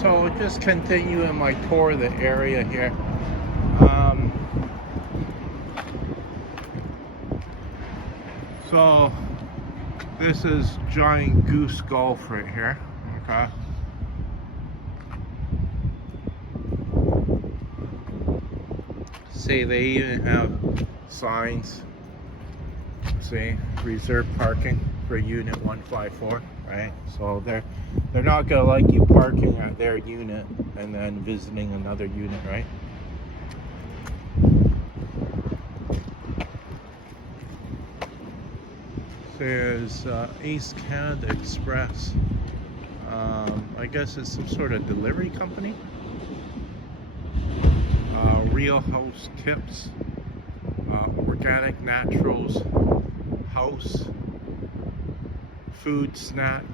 So just continuing my tour of the area here. Um, so this is Giant Goose Golf right here. Okay. See, they even have signs. See, reserved parking for unit 154, right? So they're not gonna like you parking at their unit and then visiting another unit, right? There's Ace Canada Express. I guess it's some sort of delivery company. Real House Tips, Organic Naturals House, Food Snack,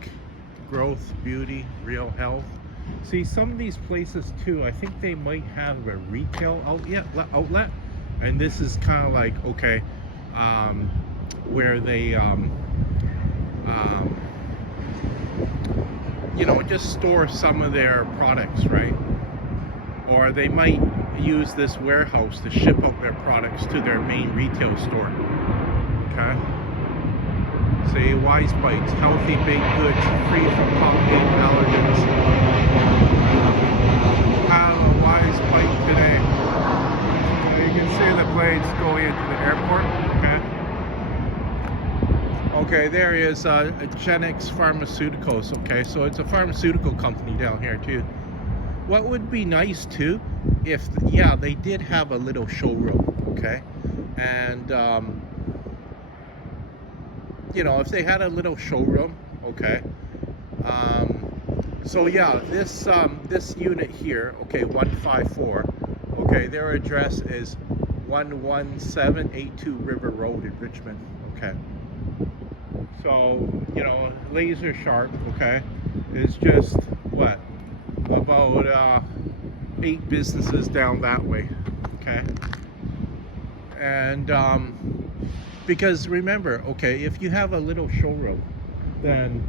Growth, Beauty, Real Health. See, some of these places too, I think they might have a retail outlet, and this is kind of like, okay, where they you know, just store some of their products, right? Or they might use this warehouse to ship out their products to their main retail store. Okay. See, Wise Bites, healthy baked goods, free from complicated allergens. Have a Wise Bite today. You can see the blades going into the airport. Okay, there is Genix Pharmaceuticals. Okay, so it's a pharmaceutical company down here too. What would be nice too, if they did have a little showroom, okay, and you know, if they had a little showroom, okay. So yeah, this unit here, okay, 154, okay, their address is 11782 River Road in Richmond, okay. So, you know, laser sharp, okay, is just what, about 8 businesses down that way, okay. And because remember, okay, if you have a little showroom, then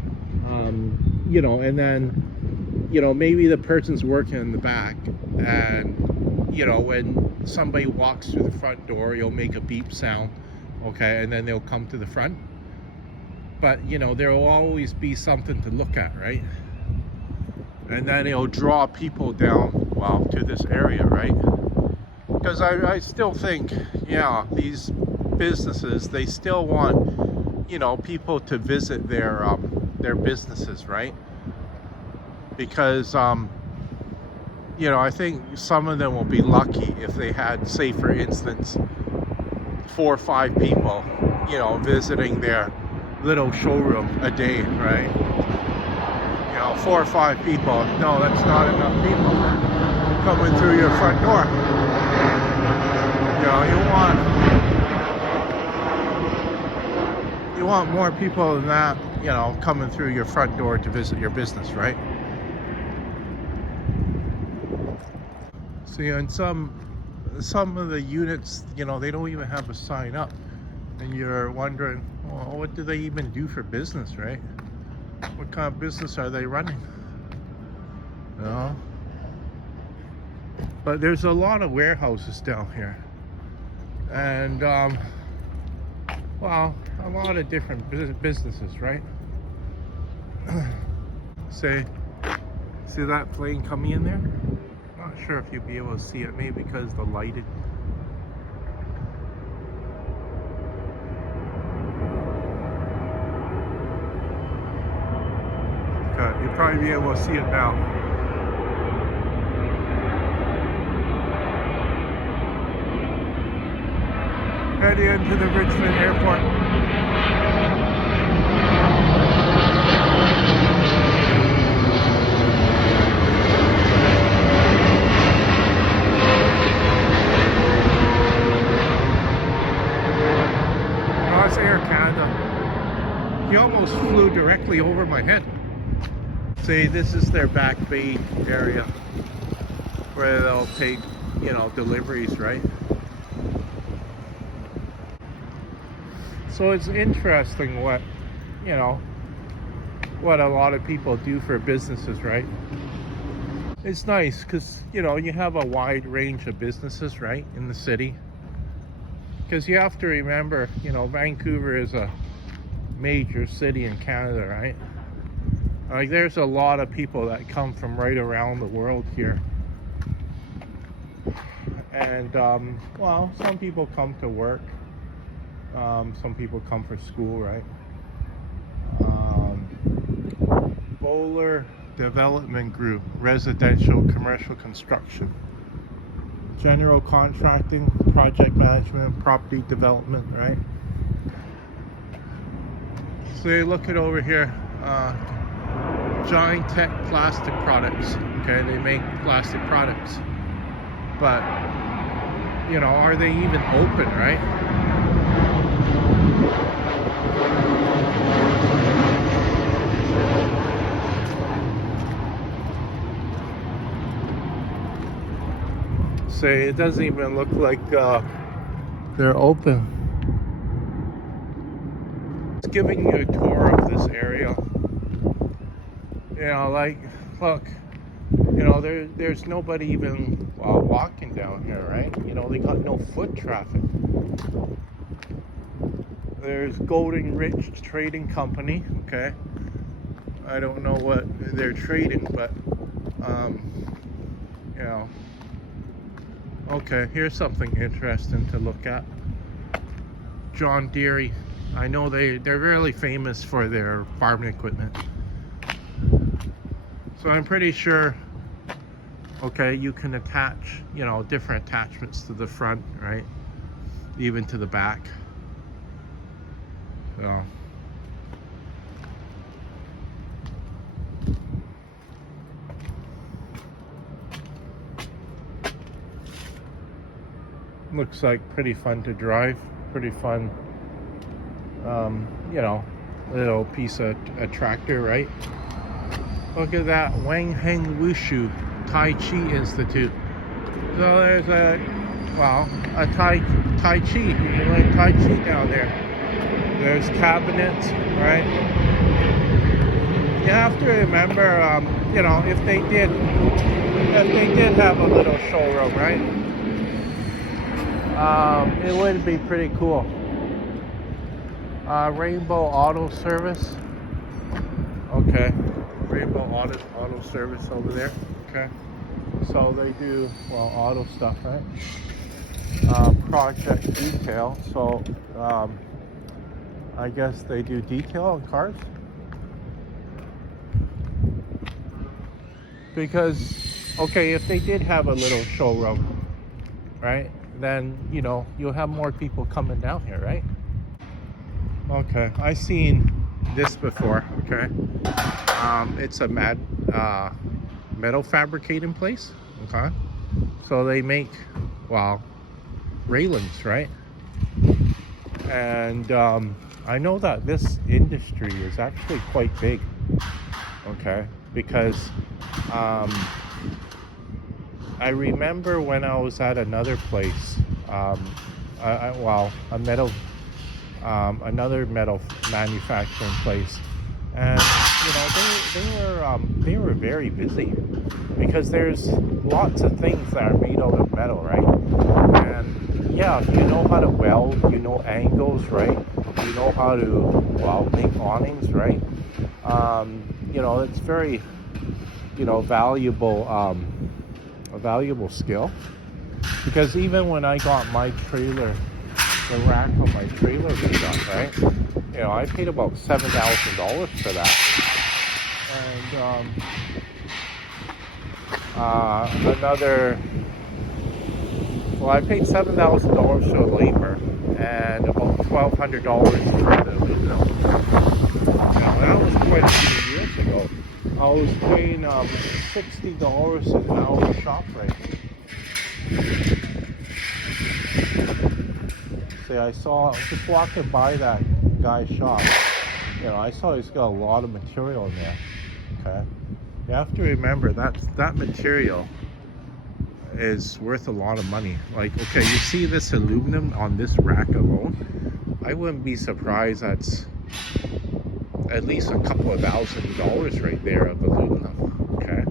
you know, and then, you know, maybe the person's working in the back, and you know, when somebody walks through the front door, you'll make a beep sound, okay, and then they'll come to the front. But you know, there will always be something to look at, right? And then it'll draw people down, well, to this area, right? Because I still think, yeah, these businesses, they still want, you know, people to visit their businesses, right? Because you know, I think some of them will be lucky if they had, say for instance, 4 or 5 people, you know, visiting their little showroom a day, right? You know, 4 or 5 people, no, that's not enough people coming through your front door. You know, you want more people than that, you know, coming through your front door to visit your business, right? See, and some of the units, you know, they don't even have a sign up, and you're wondering, well, what do they even do for business, right? What kind of business are they running? You know? But there's a lot of warehouses down here, and well, a lot of different businesses, right? See that plane coming in there? Not sure if you'll be able to see it, maybe because the lighted. You'll probably be able to see it now. Heading into the Richmond airport. Oh, it's Air Canada. He almost flew directly over my head. See, this is their back bay area where they'll take, you know, deliveries, right? So it's interesting what, you know, what a lot of people do for businesses, right? it's nice because, you have a wide range of businesses, right, in the city. Because you have to remember, Vancouver is a major city in Canada, right? Like, there's a lot of people that come from right around the world here. And, well, some people come to work. Some people come for school, right? Bowler Development Group, residential, commercial construction, general contracting, project management, property development, right? So you look at over here, Giant Tech Plastic Products. Okay, they make plastic products, but are they even open, right? Say it doesn't even look like they're open. It's giving you a tour of this area. Like, look, there's nobody even walking down here, right? They got no foot traffic. There's Golden Ridge Trading Company, okay? I don't know what they're trading, but, okay, here's something interesting to look at. John Deere. I know they're really famous for their farming equipment. So I'm pretty sure, okay, you can attach, different attachments to the front, right? Even to the back. So. Looks like pretty fun to drive, pretty fun, little piece of a tractor, right? Look at that, Wang Heng Wushu Tai Chi Institute. So there's a Tai Chi. You can learn Tai Chi down there. There's cabinets, right? You have to remember, if they did have a little showroom, right? It would be pretty cool. Rainbow Auto Service. Okay. Rainbow Auto Service over there. Okay. So they do, auto stuff, right? Project detail. So, I guess they do detail on cars. Because, okay, if they did have a little showroom, right? Then, you'll have more people coming down here, right? Okay, I seen this before, okay? It's a metal fabricating place, okay? So they make, railings, right? And I know that this industry is actually quite big, okay? Because I remember when I was at another place, another metal manufacturing place, and they were very busy because there's lots of things that are made out of metal, right? And yeah, you know how to weld, angles, right? You know how to make awnings, right? It's very a valuable skill, because even when I got my trailer, the rack on my trailer made up, right? I paid about $7,000 for that, and I paid $7,000 for labor and about $1,200 for the aluminum. That was quite a few years ago. I was paying $60 an hour shop rate. See, I saw, just walking by that guy's shop, I saw he's got a lot of material in there, okay? You have to remember that material is worth a lot of money. Like, okay, you see this aluminum on this rack alone, I wouldn't be surprised that's at least a couple of $1,000s right there of aluminum, okay?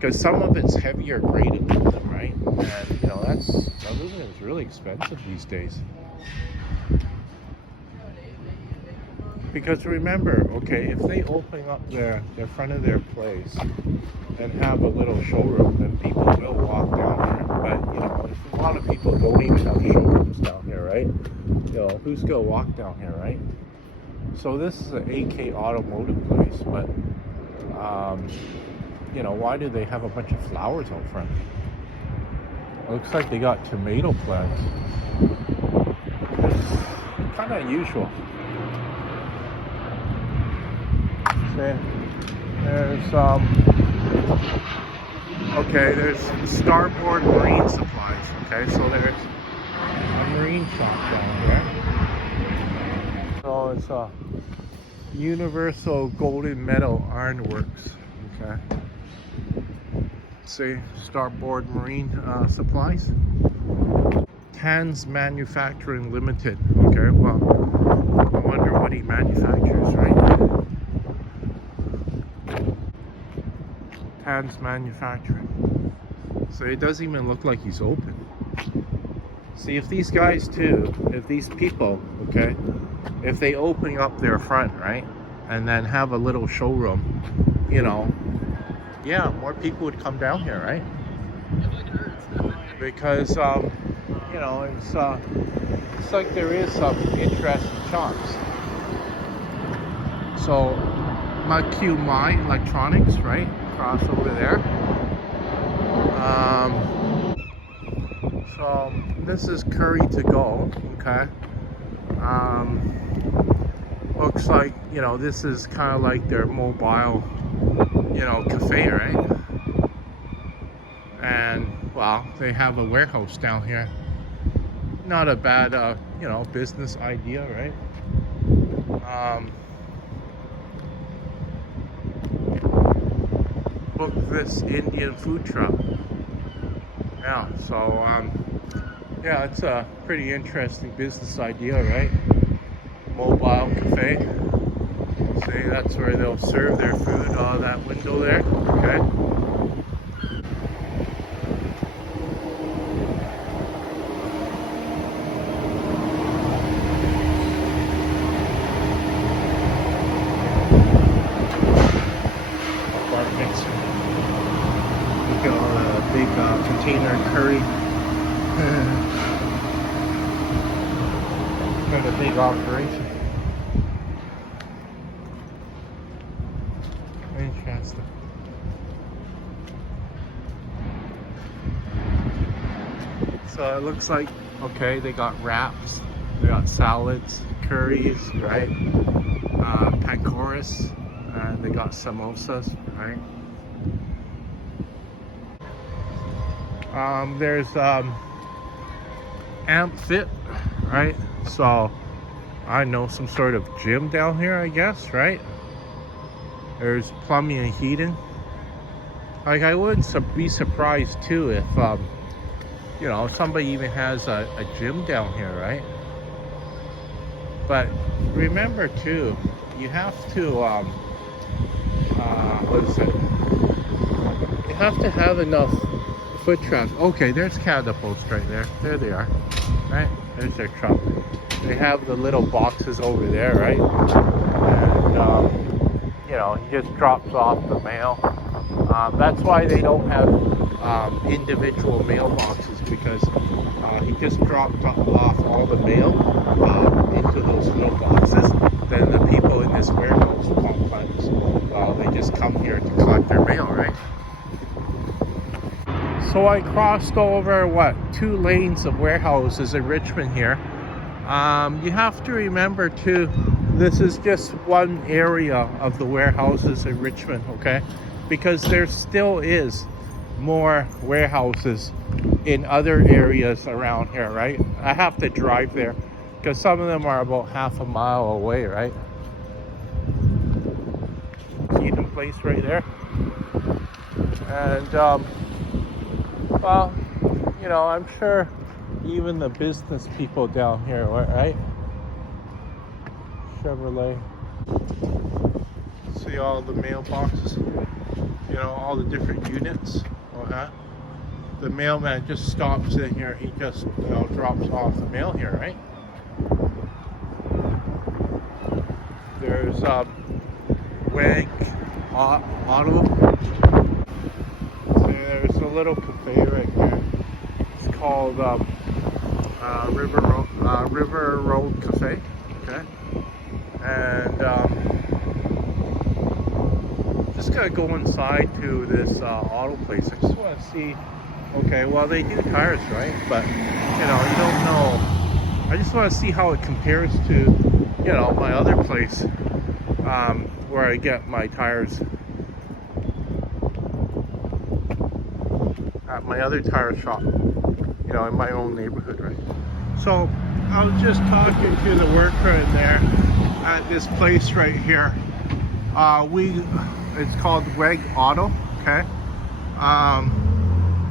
because some of it's heavier grade aluminum, right? And you know, that's aluminum is really expensive these days. Because remember, okay, if they open up their front of their place and have a little showroom, then people will walk down here. But you know, a lot of people don't even have showrooms down here, right? You know, who's gonna walk down here, right? So this is an AK automotive place, but you know, why do they have a bunch of flowers out front? It looks like they got tomato plants. It's kind of unusual. See, there's okay, there's Starboard Marine Supplies. Okay, so there's a marine shop down here. So it's a Universal Golden Metal Ironworks. Okay. See, Starboard Marine Supplies. Tans Manufacturing Limited. Okay, well, I wonder what he manufactures, right? Tans Manufacturing. So it doesn't even look like he's open. See, if these guys too, if these people, okay, if they open up their front, right, and then have a little showroom, you know, yeah, more people would come down here, right? Because you know, it's like there is some interesting shops. So My Electronics, right, across over there. So this is Curry to Go. Okay. Looks like, you know, this is kind of like their mobile, you know, cafe, right? And well, they have a warehouse down here. Not a bad you know, business idea, right? Book this Indian food truck. Yeah, so yeah, it's a pretty interesting business idea, right? Mobile cafe. See, that's where they'll serve their food, that window there. Okay. Bar mixer. Look at all the big container curry. Got a big operation. Interesting. So it looks like, okay, they got wraps, they got salads, curries, right? Pankoras, and they got samosas, right? There's Amp Fit, right? So I know, some sort of gym down here, I guess, right? There's plumbing and heating. Like, I wouldn't be surprised too if you know, somebody even has a gym down here, right? But remember too, you have to what is it? You have to have enough foot traffic. Okay, there's Canada Post right there. There they are, right? There's their truck. They have the little boxes over there, right? And you know, he just drops off the mail. That's why they don't have individual mailboxes, because he just dropped off all the mail into those little boxes. Then the people in this warehouse complex, they just come here to collect their mail, right? So I crossed over, what, 2 lanes of warehouses in Richmond here. You have to remember too, this is just one area of the warehouses in Richmond, okay? Because there still is more warehouses in other areas around here, right? I have to drive there because some of them are about half a mile away, right? Keaton Place right there. And well, you know, I'm sure even the business people down here, right? Chevrolet. See all the mailboxes? you know, all the different units. Okay. The mailman just stops in here. He just, you know, drops off the mail here, right? There's Wang Auto. And there's a little cafe right here. It's called River Road Cafe. Okay. And just gonna go inside to this auto place. I just want to see. Okay, well they do tires, right? But you know, you don't know. I just want to see how it compares to, you know, my other place where I get my tires at my other tire shop. You know, in my own neighborhood, right? So I was just talking to the worker in there at this place right here. It's called Weg Auto. Okay.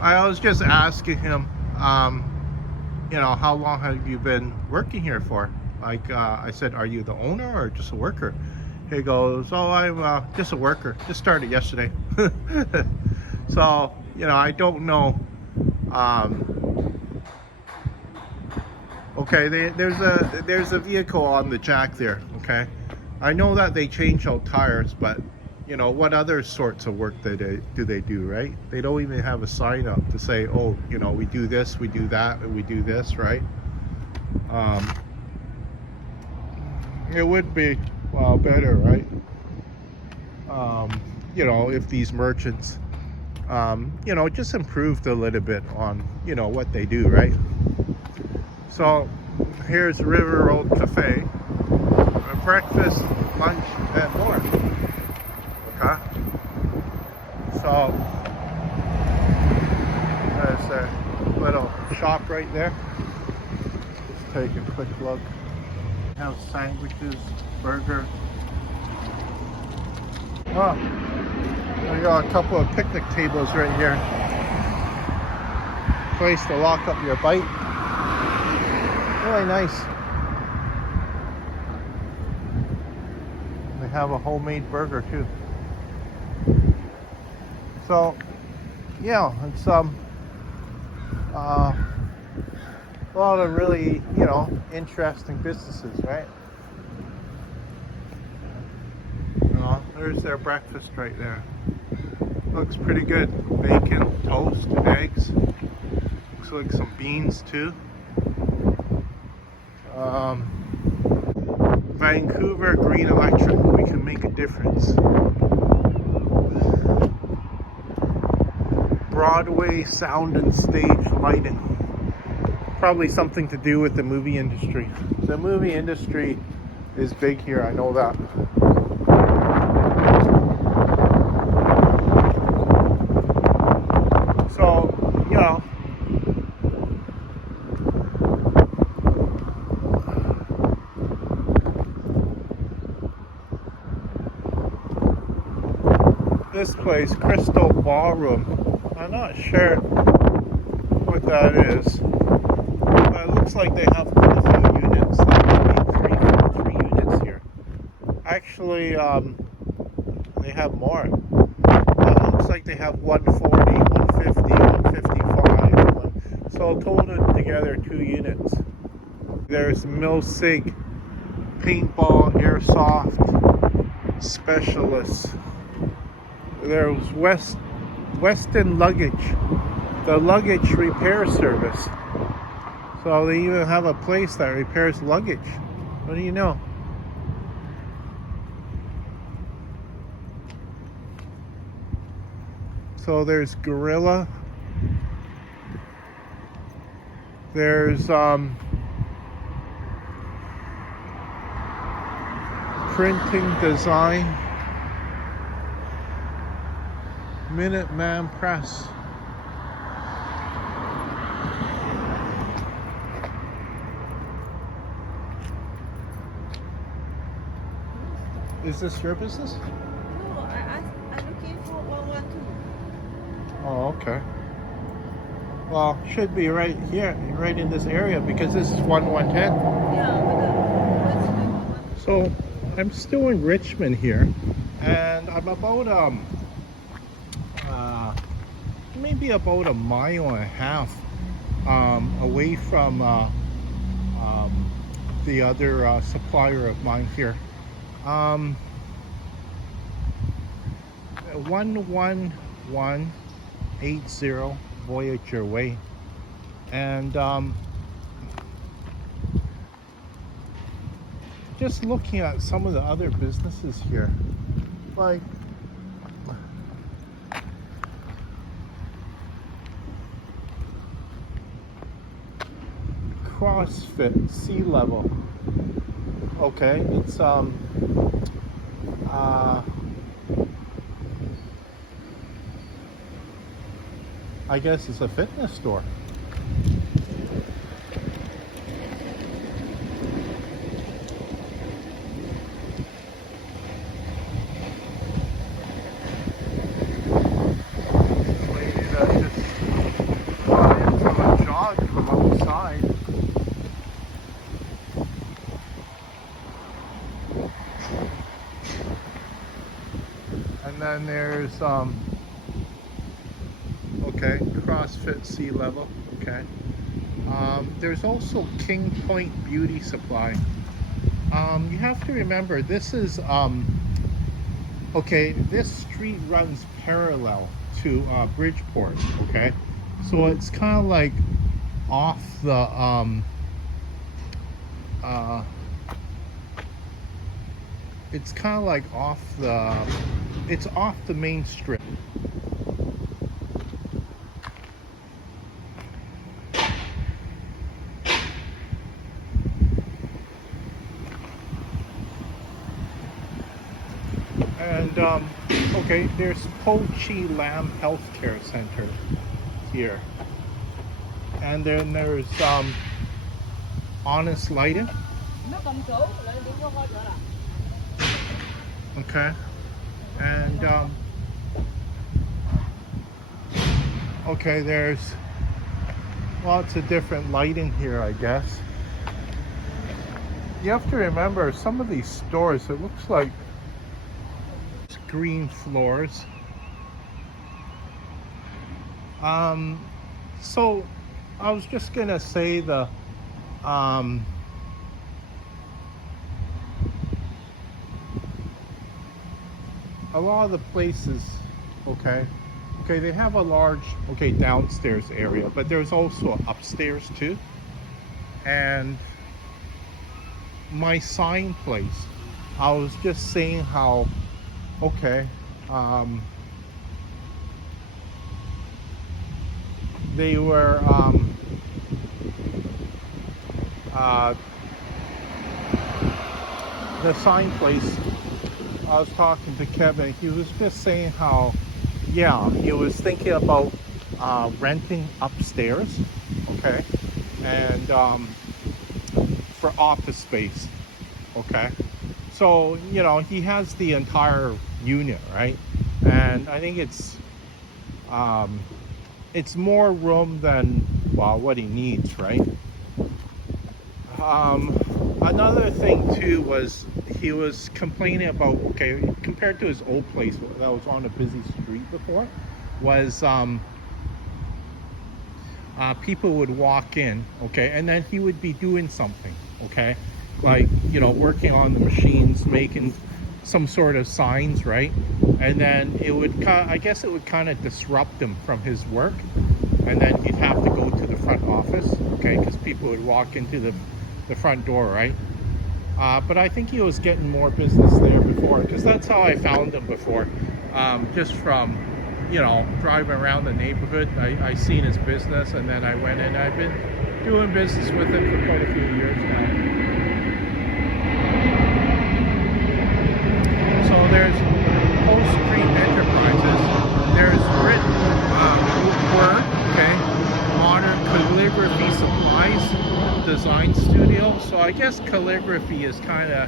I was just asking him, you know, how long have you been working here for? Like, I said, are you the owner or just a worker? He goes, oh, I'm just a worker. Just started yesterday. So, you know, I don't know. Okay, there's a vehicle on the jack there. Okay, I know that they change out tires, but you know, what other sorts of work do they do, right? They don't even have a sign up to say, oh, you know, we do this, we do that, and we do this, right? It would be, well, better, right? You know, if these merchants, you know, just improved a little bit on, you know, what they do, right? So here's River Road Cafe, breakfast, lunch, and more. Okay. So there's a little shop right there. Just take a quick look. Have sandwiches, burger. Oh, we got a couple of picnic tables right here. Place to lock up your bike. Really nice. They have a homemade burger too. So, yeah, it's a lot of really, you know, interesting businesses, right? There's their breakfast right there. Looks pretty good. Bacon, toast, eggs. Looks like some beans too. Vancouver Green Electric. We can make a difference. Broadway sound and stage lighting. Probably something to do with the movie industry. The movie industry is big here, I know that. So, you know, this place, Crystal Ballroom, I'm not sure what that is, but it looks like they have quite a few units. There might be three units here. Actually, they have more. It looks like they have 140, 150, 155. So total together 2 units. There's Milsig Paintball Airsoft Specialists. There's Weston Luggage, the luggage repair service. So they even have a place that repairs luggage. What do you know? So there's Gorilla. There's Printing Design. Minuteman Press. Is this your business? No, I'm looking for 112. Oh, okay. Well, should be right here, right in this area, because this is 1110. Yeah, but So I'm still in Richmond here, and I'm about uh, maybe about a mile and a half away from the other supplier of mine here. 11180 Voyager Way. And just looking at some of the other businesses here, like CrossFit Sea Level. Okay, it's I guess it's a fitness store. Lady that just got in from a jog from outside. And then there's okay, CrossFit Sea Level. Okay. There's also King Point Beauty Supply. You have to remember, this is okay, this street runs parallel to Bridgeport. Okay, so it's kind of like off the it's kind of like off the, it's off the main strip. And okay, there's Po Chi Lam Healthcare Center here, and then there's Honest Lighting. Okay, and okay, there's lots of different lighting here, I guess. You have to remember, some of these stores, it looks like green floors. So I was just gonna say a lot of the places, okay, they have a large, downstairs area, but there's also upstairs too. And my sign place, I was just saying how, okay, they were the sign place, I was talking to Kevin, he was just saying how, yeah, he was thinking about renting upstairs, okay, and for office space, okay. So, you know, he has the entire unit, right? And I think it's more room than, well, what he needs, right? Another thing too was he was complaining about, okay, compared to his old place that was on a busy street before, was people would walk in, okay, and then he would be doing something, okay, like, you know, working on the machines, making some sort of signs, right? And then it would I guess it would kind of disrupt him from his work, and then he'd have to go to the front office, okay, because people would walk into the front door, right? But I think he was getting more business there before, because that's how I found him before, just from, you know, driving around the neighborhood. I seen his business, and then I went in. I've been doing business with him for quite a few years now. So there's Whole Street Enterprises. There's Word, okay, Modern Calligraphy Supplies Design Studio. So I guess calligraphy is kind of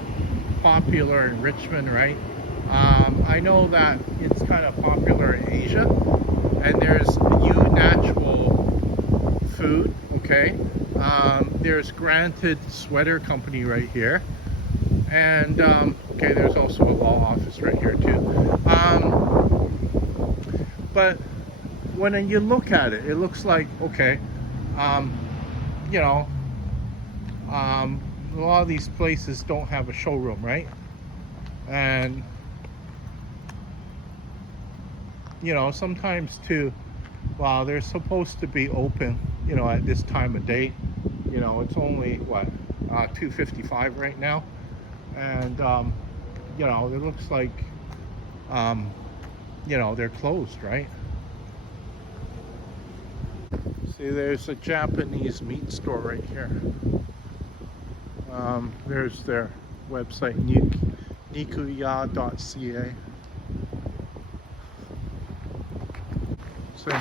popular in Richmond, right? I know that it's kind of popular in Asia. And there's U Natural Food, okay. There's Granted Sweater Company right here. And okay, there's also a law office right here too. But when you look at it, it looks like, okay, um, you know, a lot of these places don't have a showroom, right? And you know, sometimes too, while they're supposed to be open, you know, at this time of day, you know, it's only what 2:55 right now, and you know, it looks like you know, they're closed, right? See, there's a Japanese meat store right here. There's their website, nikuya.ca. So,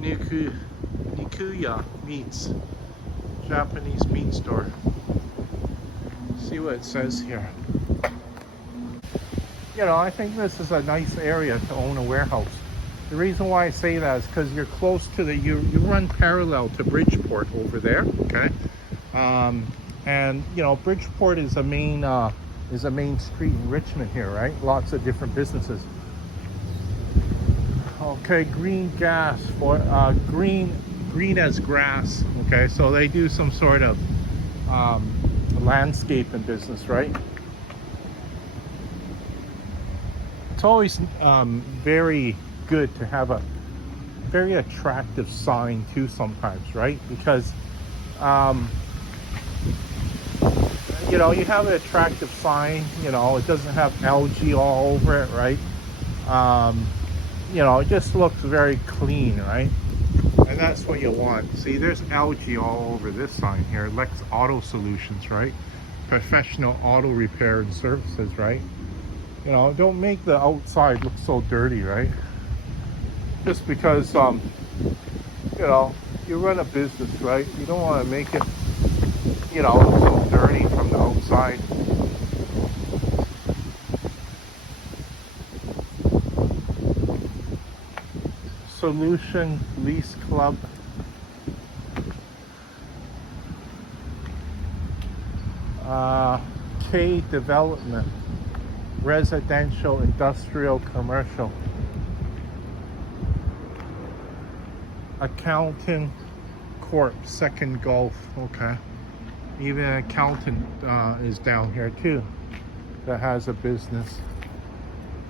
Nikuya Meats, Japanese meat store. See what it says here. You know, I think this is a nice area to own a warehouse. The reason why I say that is because you're close to you run parallel to Bridgeport over there, okay? And you know, Bridgeport is a main street in Richmond here, right? Lots of different businesses. Okay, green gas for green as grass. Okay, so they do some sort of landscaping business, right? It's always very good to have a very attractive sign too sometimes, right? Because you know, you have an attractive sign, you know, it doesn't have algae all over it, right? You know, it just looks very clean, right? And that's what you want. See, there's algae all over this sign here. Lex Auto Solutions, right? Professional auto repair and services, right? You know, don't make the outside look so dirty, right? Just because, you know, you run a business, right? You don't want to make it, you know, look so dirty from the outside. Solution Lease Club. K Development. Residential, industrial, commercial. Accountant Corp, Second Gulf. Okay. Even an accountant is down here too that has a business.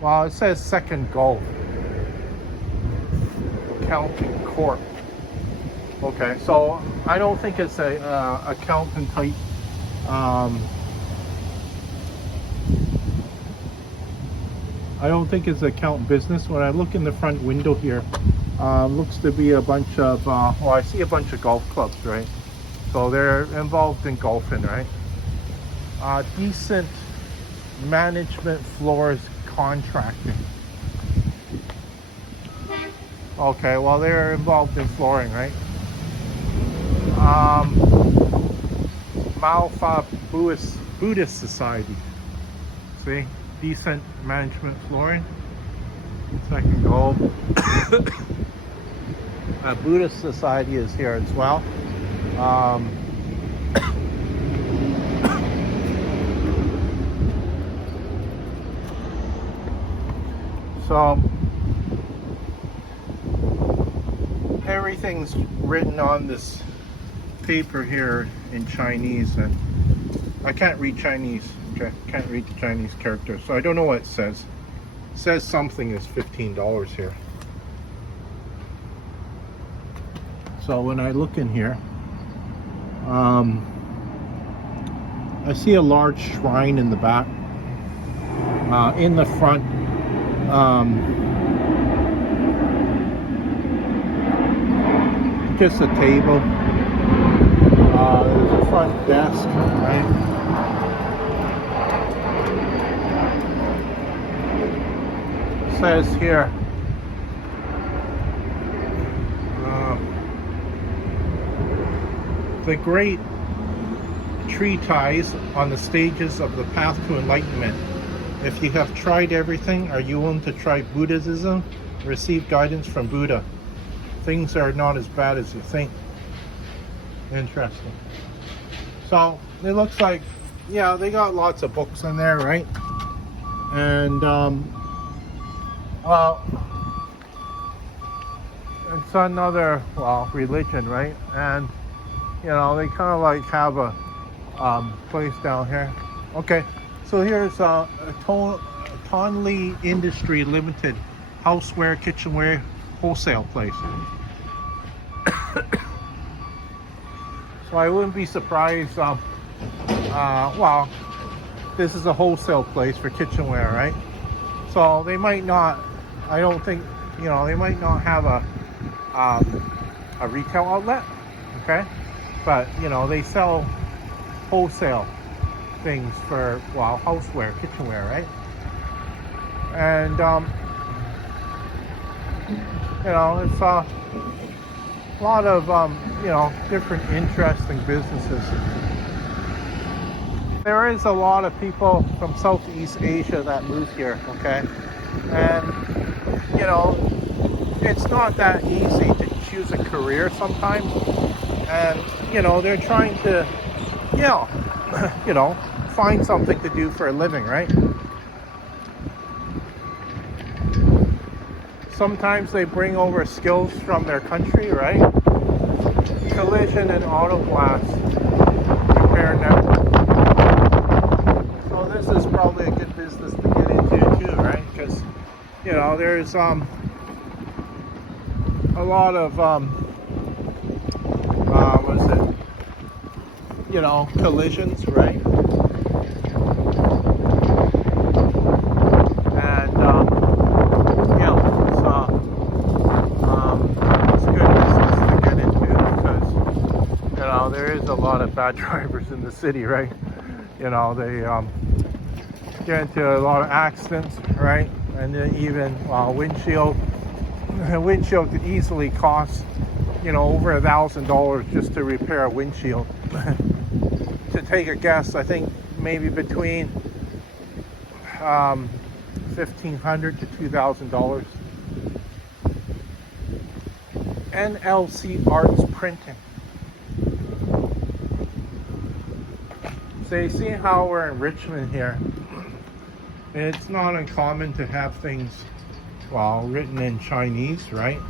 Well, it says Second Gulf. Accountant Corp. Okay, so I don't think it's a accountant type I don't think it's accountant business. When I look in the front window here, looks to be a bunch of well, I see a bunch of golf clubs, right? So they're involved in golfing, right? Decent management floors contracting. Okay, well, they're involved in flooring, right? Malfa Buddhist Society. See? Decent management flooring. Second Gold. Buddhist Society is here as well. So everything's written on this paper here in Chinese, and I can't read Chinese. Okay, can't read the Chinese characters, so I don't know what it says. It says something is $15 here. So when I look in here, I see a large shrine in the back. In the front, just a table. There's a front desk, right? It says here, the great treatise on the stages of the path to enlightenment. If you have tried everything, are you willing to try Buddhism? Receive guidance from Buddha. Things are not as bad as you think. Interesting. So it looks like, yeah, they got lots of books in there, right? And well, it's another, well, religion, right? And you know, they kind of like have a place down here. Okay, so here's Tonley Industry Limited, houseware, kitchenware, wholesale place. So I wouldn't be surprised. Well, this is a wholesale place for kitchenware, right? So they might not. I don't think, you know, they might not have a retail outlet, okay? But you know, they sell wholesale things for, well, houseware, kitchenware, right? And you know, it's a lot of you know, different interesting businesses. There is a lot of people from Southeast Asia that move here, okay? And you know, it's not that easy to choose a career sometimes. And you know, they're trying to, you know, you know, find something to do for a living, right? Sometimes they bring over skills from their country, right? Collision and auto glass repair network. So this is probably a good business to get into too, right? Because you know, there's a lot of what is it? You know, collisions, right? And yeah, it's good business to get into because you know, there is a lot of bad drivers in the city, right? You know, they get into a lot of accidents, right? And then even windshield could easily cost, you know, over $1,000 just to repair a windshield. To take a guess, I think maybe between $1,500 to $2,000. NLC Arts Printing. So you see how we're in Richmond here. It's not uncommon to have things, well, written in Chinese, right?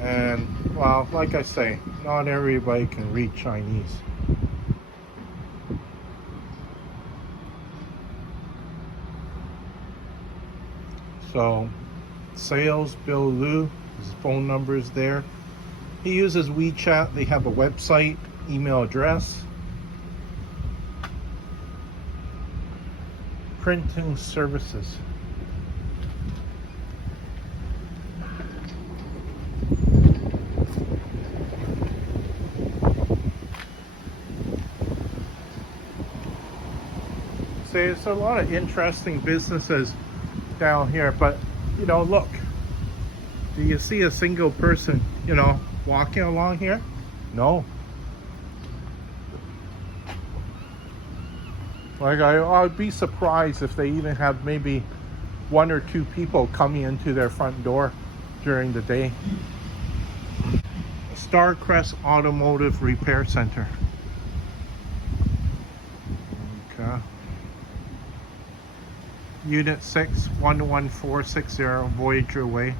And, well, like I say, not everybody can read Chinese. So, sales, Bill Liu, his phone number is there. He uses WeChat. They have a website, email address. Printing services. So there's a lot of interesting businesses down here, but you know, look, do you see a single person, you know, walking along here? No. Like I'd be surprised if they even have maybe 1 or 2 people coming into their front door during the day. Starcrest Automotive Repair Center. Okay. Unit 6, 11460 Voyager Way.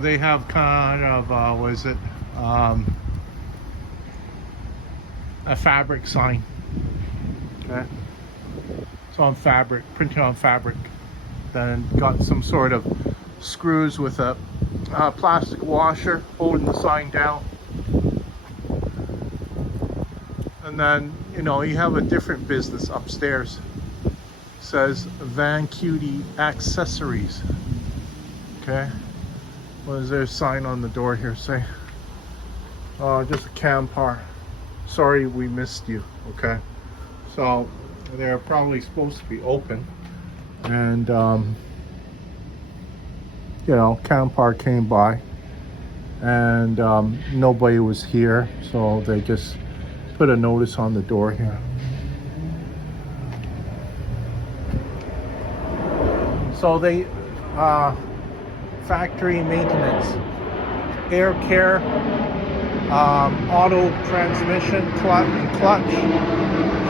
They have kind of, what is it? A fabric sign. Okay. It's on fabric, printed on fabric. Then got some sort of screws with a plastic washer holding the sign down. And then, you know, you have a different business upstairs. It says Van Cutie Accessories. Okay. What is their sign on the door here say? Oh, just a Campar. Sorry we missed you. Okay. So they're probably supposed to be open. And you know, Campar came by and nobody was here, so they just put a notice on the door here. So they factory maintenance, air care, auto transmission, clutch,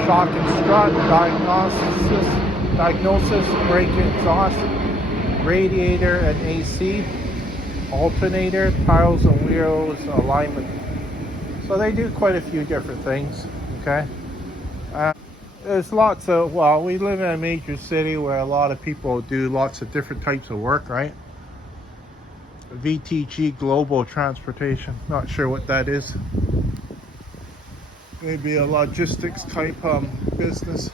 shock and strut, diagnosis, brake exhaust, radiator and AC, alternator, tiles and wheels, alignment. So they do quite a few different things, okay? There's lots of, well, we live in a major city where a lot of people do lots of different types of work, right? VTG Global Transportation, not sure what that is. Maybe a logistics type business.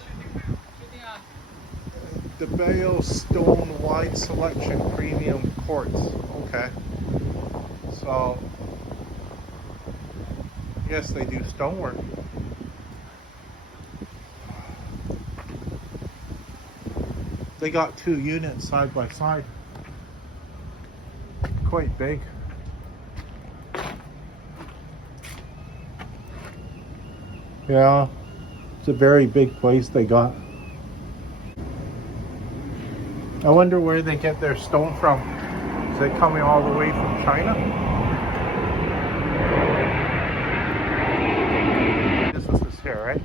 The Bale Stone Wide Selection Premium Quartz. Okay. So, yes, they do stonework. They got 2 units side by side. Quite big. Yeah, it's a very big place they got. I wonder where they get their stone from. Is it coming all the way from China? This is here, right?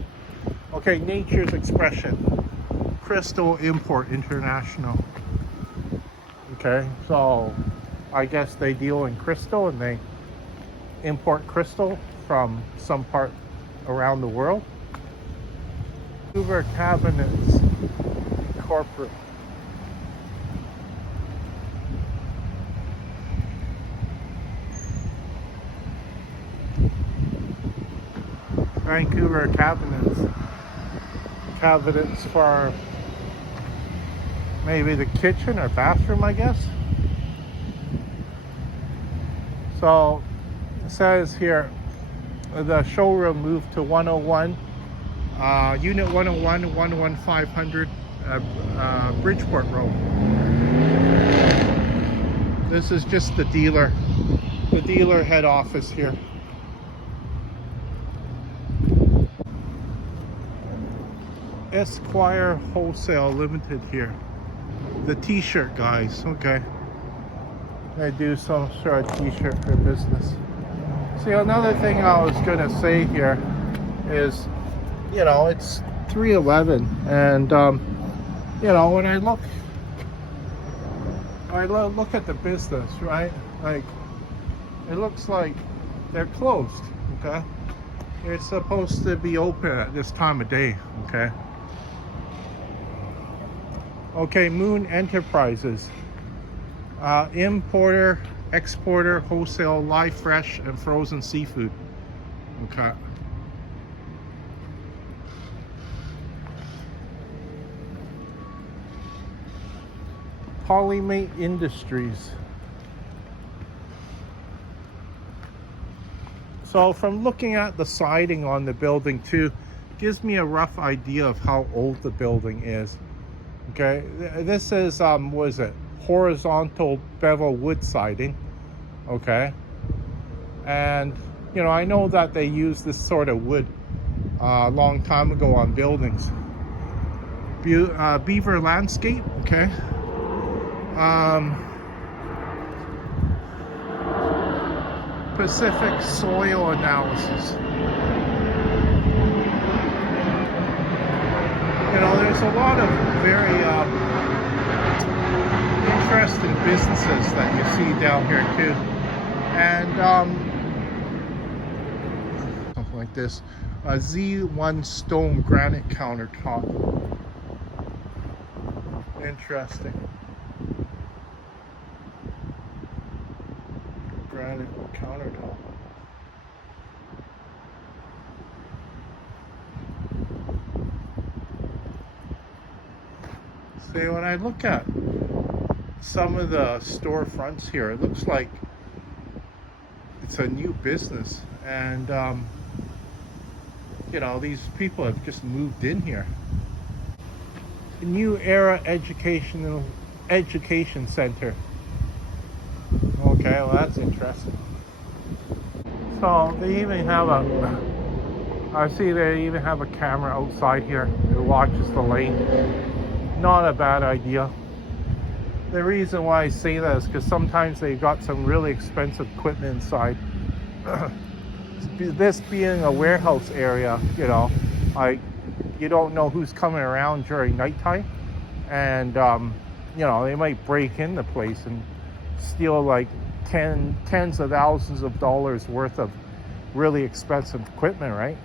Okay, Nature's Expression. Crystal Import International. Okay, so I guess they deal in crystal and they import crystal from some part around the world. Vancouver Cabinets Corporate. Vancouver Cabinets. Cabinets for maybe the kitchen or bathroom, I guess. So it says here the showroom moved to 101, Unit 101, 11500 Bridgeport Road. This is just the dealer head office here. Esquire Wholesale Limited here. The t-shirt guys, okay. They do some sort of t-shirt for business. See, another thing I was gonna say here is, you know, it's 311 and you know, when I look at the business, right? Like, it looks like they're closed, okay? It's supposed to be open at this time of day, okay? Okay, Moon Enterprises, importer, exporter, wholesale, live, fresh, and frozen seafood. Okay. Polymate Industries. So from looking at the siding on the building too, gives me a rough idea of how old the building is. Okay, this is what is it? Horizontal bevel wood siding. Okay, and you know, I know that they use this sort of wood a long time ago on buildings. Beaver Landscape. Okay. Pacific Soil Analysis. You know, there's a lot of very interesting businesses that you see down here too, and something like this, a Z1 stone granite countertop. Interesting. Granite countertop. See, when I look at some of the storefronts here, it looks like it's a new business, and you know, these people have just moved in here. New Era Education Center. Okay, well, that's interesting. So they even have I see they even have a camera outside here that watches the lane. Not a bad idea. The reason why I say that is because sometimes they've got some really expensive equipment inside. This being a warehouse area, you know, like, you don't know who's coming around during nighttime, and they might break in the place and steal like tens of thousands of dollars worth of really expensive equipment, right?